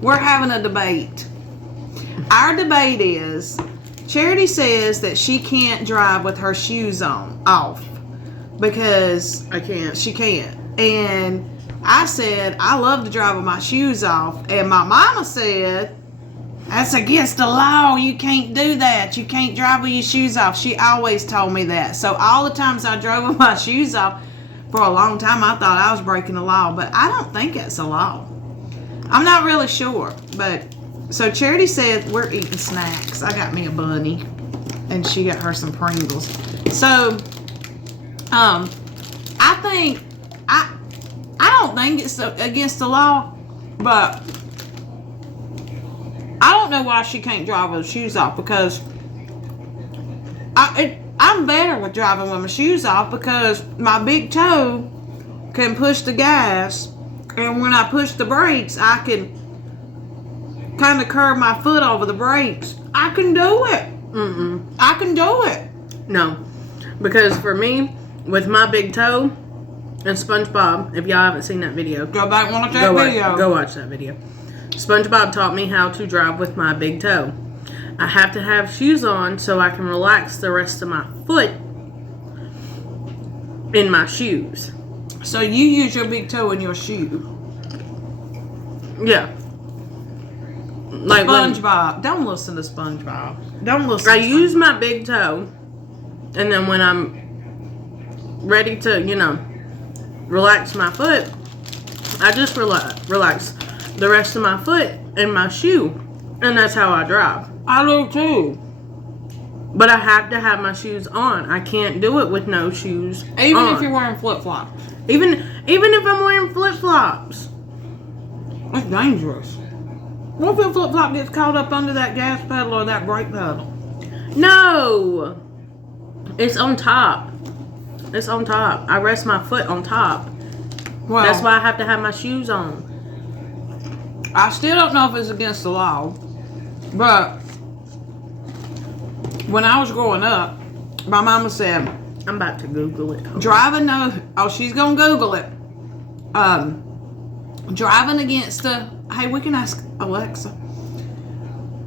we're having a debate. Our debate is, Charity says that she can't drive with her shoes off because I can't. she can't. And I said, I love to drive with my shoes off. And my mama said, that's against the law. You can't do that. You can't drive with your shoes off. She always told me that. So all the times I drove with my shoes off, for a long time, I thought I was breaking the law. But I don't think it's a law. I'm not really sure. But so Charity said we're eating snacks. I got me a bunny. And she got her some Pringles. So, I think, I don't think it's against the law, but I don't know why she can't drive with her shoes off, because I'm better with driving with my shoes off because my big toe can push the gas, and when I push the brakes, I can kind of curve my foot over the brakes. I can do it. I can do it. No, because for me, with my big toe, and SpongeBob, if y'all haven't seen that video, Go back and watch that video. Go watch that video. SpongeBob taught me how to drive with my big toe. I have to have shoes on so I can relax the rest of my foot in my shoes. So you use your big toe in your shoe. Yeah. Like SpongeBob. Don't listen to SpongeBob. Don't listen I to use my big toe, and then when I'm ready to, relax my foot, I just relax the rest of my foot in my shoe, and that's how I drive. I do too. But I have to have my shoes on. I can't do it with no shoes Even on. if you're wearing flip-flops. Even if I'm wearing flip-flops. That's dangerous. What if your flip-flop gets caught up under that gas pedal or that brake pedal? No. It's on top. It's on top. I rest my foot on top. Well, That's why I have to have my shoes on. I still don't know if it's against the law, but when I was growing up, my mama said, I'm about to Google it. driving she's gonna Google it. Driving against hey, we can ask Alexa.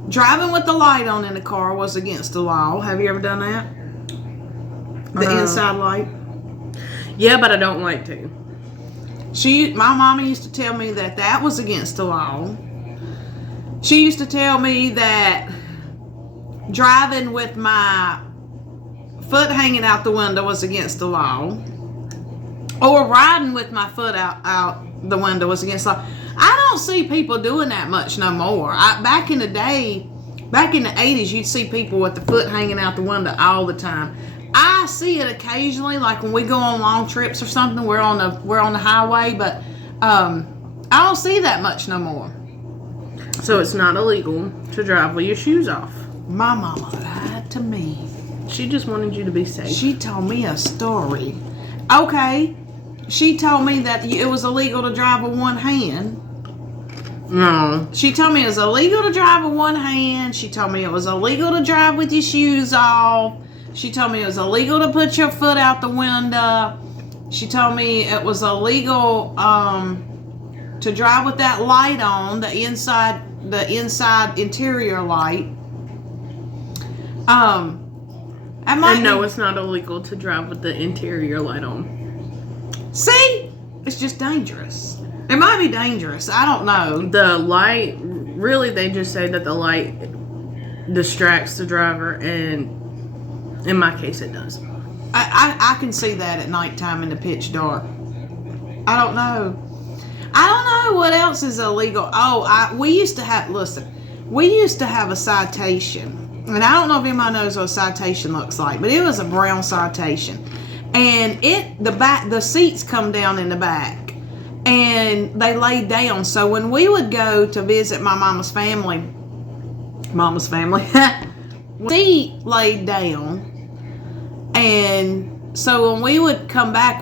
Driving with the light on in the car was against the law. Have you ever done that? The inside light? Yeah, but I don't like to. My mama used to tell me that was against the law. She used to tell me that driving with my foot hanging out the window was against the law. Or riding with my foot out the window was against the law. I don't see people doing that much no more. Back in the day, back in the 80s, you'd see people with the foot hanging out the window all the time. I see it occasionally, like when we go on long trips or something. We're on the highway, but I don't see that much no more. So it's not illegal to drive with your shoes off. My mama lied to me. She just wanted you to be safe. She told me a story. Okay, she told me that it was illegal to drive with one hand. No. She told me it was illegal to drive with one hand. She told me it was illegal to drive with your shoes off. She told me it was illegal to put your foot out the window. She told me it was illegal to drive with that light on, the inside interior light. And no, it's not illegal to drive with the interior light on. See? It's just dangerous. It might be dangerous. I don't know. The light, really, they just say that the light distracts the driver, and in my case, it does. I can see that at nighttime in the pitch dark. I don't know. I don't know what else is illegal. We used to have a citation. And I don't know if anybody knows what a citation looks like, but it was a brown citation. And the seats come down in the back. And they laid down. So when we would go to visit my mama's family, seat laid down. And so when we would come back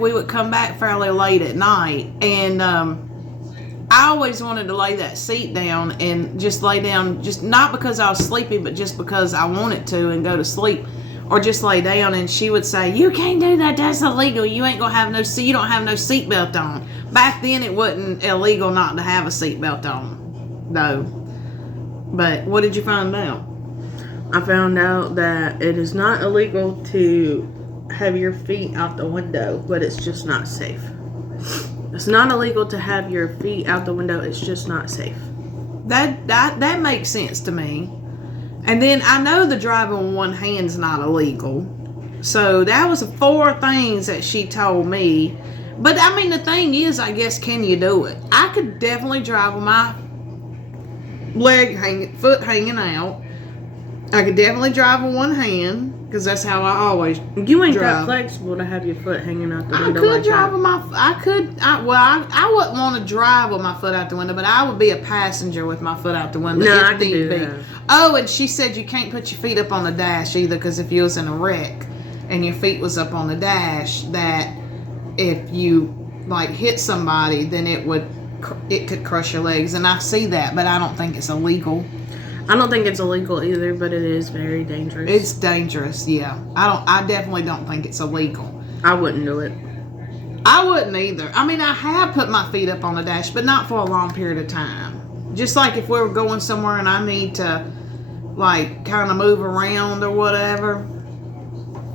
fairly late at night. And I always wanted to lay that seat down and just lay down, just not because I was sleepy, but just because I wanted to and go to sleep. Or just lay down, and she would say, "You can't do that. That's illegal. You ain't gonna have you don't have no seatbelt on." Back then, it wasn't illegal not to have a seatbelt on. though. But what did you find out? I found out that it is not illegal to have your feet out the window, but it's just not safe. It's not illegal to have your feet out the window. It's just not safe. That makes sense to me. And then I know the driving with one hand's not illegal. So that was 4 things that she told me. But I mean, the thing is, I guess, can you do it? I could definitely drive with my foot hanging out. I could definitely drive with one hand, because that's how I always You ain't drive. that flexible to have your foot hanging out the I window could like drive that. with my. I wouldn't want to drive with my foot out the window, but I would be a passenger with my foot out the window. No, if I can need do be. that. Oh, and she said you can't put your feet up on the dash either, because if you was in a wreck and your feet was up on the dash, that if you like hit somebody, then it could crush your legs. And I see that, but I don't think it's illegal. I don't think it's illegal either, but it is very dangerous. It's dangerous, yeah. I definitely don't think it's illegal. I wouldn't do it. I wouldn't either. I mean, I have put my feet up on the dash, but not for a long period of time. Just like if we were going somewhere and I need to, like, kind of move around or whatever,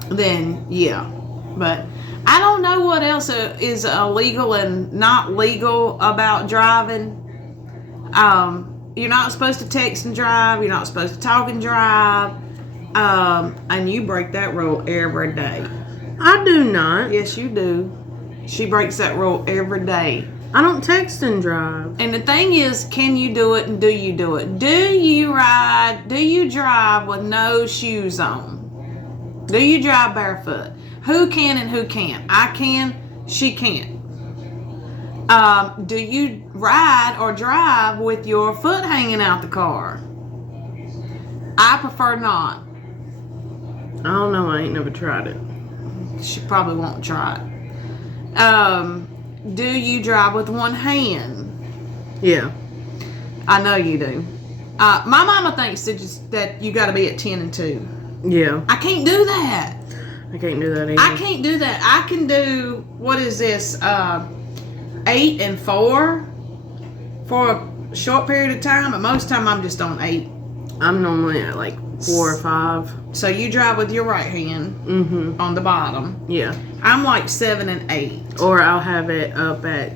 then yeah. But I don't know what else is illegal and not legal about driving. You're not supposed to text and drive. You're not supposed to talk and drive. And you break that rule every day. I do not. Yes, you do. She breaks that rule every day. I don't text and drive. And the thing is, can you do it and do you do it? Do you drive with no shoes on? Do you drive barefoot? Who can and who can't? I can, she can't. Do you ride or drive with your foot hanging out the car? I prefer not. I don't know. I ain't never tried it. She probably won't try it. Do you drive with one hand? Yeah. I know you do. My mama thinks that you got to be at 10 and 2. Yeah. I can't do that. I can't do that either. I can't do that. I can do, what is this, 8 and 4 for a short period of time, but most of the time I'm just on 8. I'm normally at like 4 or 5. So you drive with your right hand on the bottom. Yeah. I'm like 7 and 8. Or I'll have it up at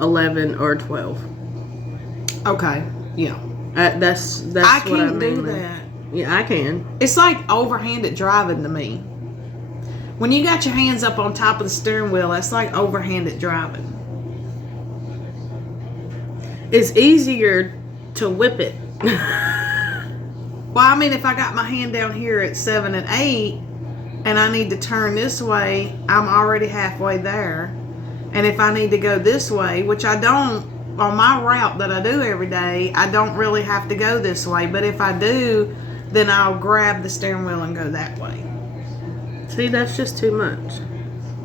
11 or 12. Okay. Yeah. That's I what I can't do mean. that. Yeah, I can. It's like overhanded driving to me. When you got your hands up on top of the steering wheel, that's like overhanded driving. It's easier to whip it. Well, I mean, if I got my hand down here at 7 and 8 and I need to turn this way, I'm already halfway there. And if I need to go this way, which I don't, on my route that I do every day, I don't really have to go this way. But if I do, then I'll grab the steering wheel and go that way. See, that's just too much.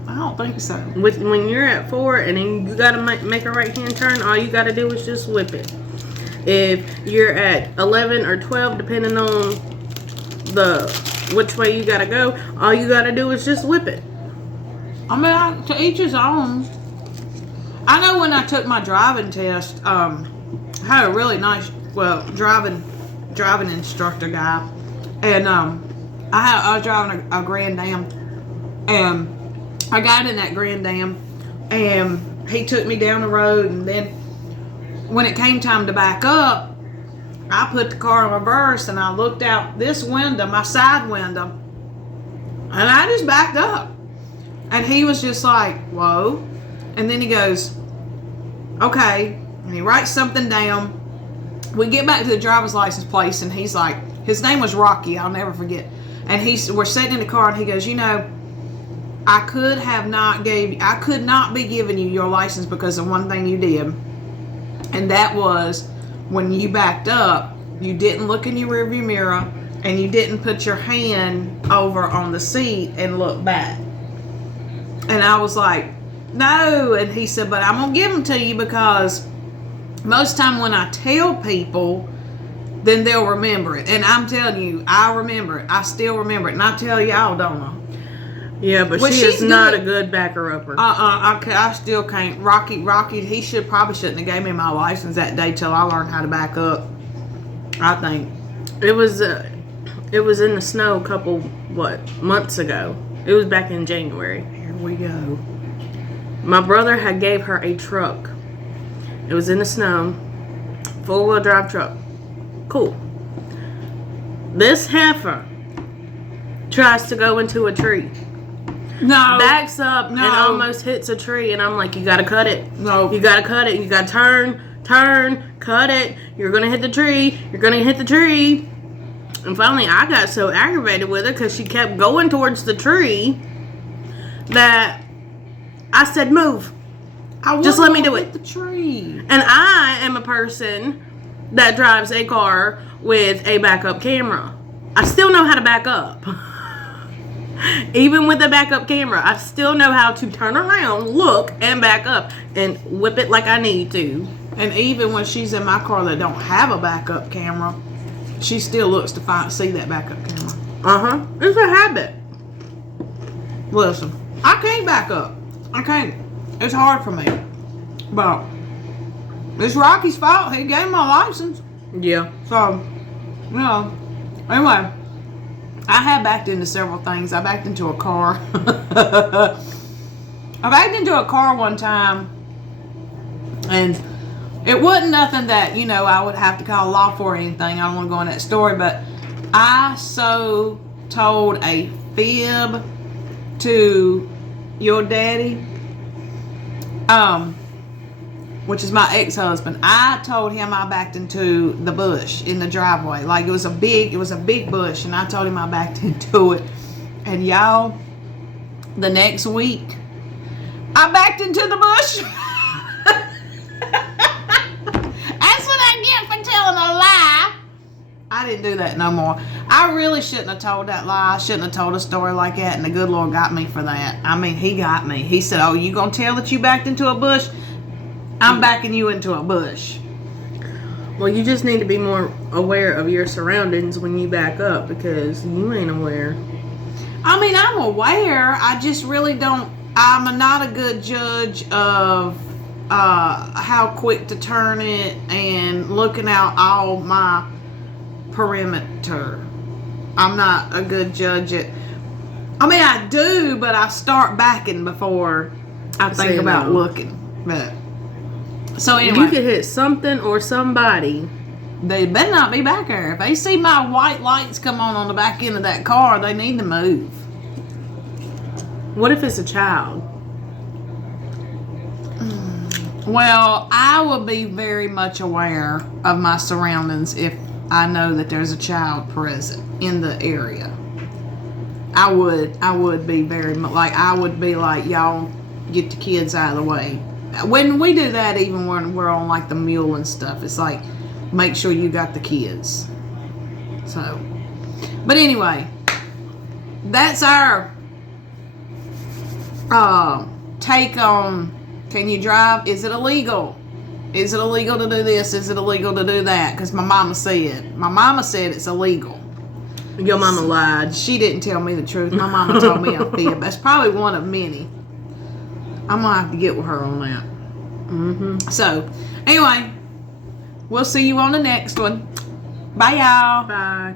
I don't think so. When you're at 4 and then you gotta make a right hand turn, all you gotta do is just whip it. If you're at 11 or 12, depending on which way you gotta go, all you gotta do is just whip it. I mean, to each his own. I know when I took my driving test, I had a really nice, driving instructor guy, and I was driving a Grand Am, and I got in that Grand Am, and he took me down the road, and then when it came time to back up, I put the car in reverse, and I looked out this window, my side window, and I just backed up. And he was just like, whoa. And then he goes, okay. And he writes something down. We get back to the driver's license place, and he's like, his name was Rocky, I'll never forget. And we're sitting in the car, and he goes, I could not be giving you your license because of one thing you did. And that was when you backed up, you didn't look in your rearview mirror, and you didn't put your hand over on the seat and look back. And I was like, no. And he said, but I'm going to give them to you because most time when I tell people, then they'll remember it. And I'm telling you, I remember it. I still remember it. And I tell y'all, don't I? Yeah, but Well, she she's is not good. a good backer-upper. I still can't. Rocky, he probably shouldn't have gave me my license that day till I learned how to back up. I think. It was in the snow a couple, months ago. It was back in January. Here we go. My brother had gave her a truck. It was in the snow. 4-wheel drive truck. Cool. This heifer tries to go into a tree. No. Backs up No. and almost hits a tree. And I'm like, you gotta cut it. No. You gotta cut it. You gotta turn, cut it. You're gonna hit the tree. You're gonna hit the tree. And finally, I got so aggravated with her because she kept going towards the tree that I said, move. Just let me do it. The tree. And I am a person that drives a car with a backup camera. I still know how to back up. Even with a backup camera, I still know how to turn around, look, and back up and whip it like I need to. And even when she's in my car that don't have a backup camera, she still looks to see that backup camera. It's a habit. Listen, I can't back up. I can't. It's hard for me. But it's Rocky's fault. He gave me my license. Yeah. So, anyway, I have backed into several things. I backed into a car. I backed into a car one time, and it wasn't nothing that, I would have to call law for or anything. I don't want to go in that story, but I so told a fib to your daddy, which is my ex-husband. I told him I backed into the bush in the driveway. Like it was a big bush, and I told him I backed into it. And y'all, the next week, I backed into the bush. That's what I get for telling a lie. I didn't do that no more. I really shouldn't have told that lie. I shouldn't have told a story like that, and the good Lord got me for that. I mean, he got me. He said, oh, you gonna tell that you backed into a bush? I'm backing you into a bush. Well, you just need to be more aware of your surroundings when you back up because you ain't aware. I mean, I'm aware. I just really don't. I'm not a good judge of how quick to turn it and looking out all my perimeter. I'm not a good judge at. I mean, I do, but I start backing before I think about looking. But so anyway, you could hit something or somebody. They better not be back there. If they see my white lights come on the back end of that car, they need to move. What if it's a child? Well, I will be very much aware of my surroundings if I know that there's a child present in the area. I would be very much like, I would be like, y'all get the kids out of the way. When we do that, even when we're on like the mule and stuff, it's like, make sure you got the kids. So, but anyway, that's our take on, can you drive? Is it illegal? Is it illegal to do this? Is it illegal to do that? Because my mama said it's illegal. Your mama lied. She didn't tell me the truth. My mama told me a fib. That's probably one of many. I'm going to have to get with her on that. So, anyway, we'll see you on the next one. Bye, y'all. Bye.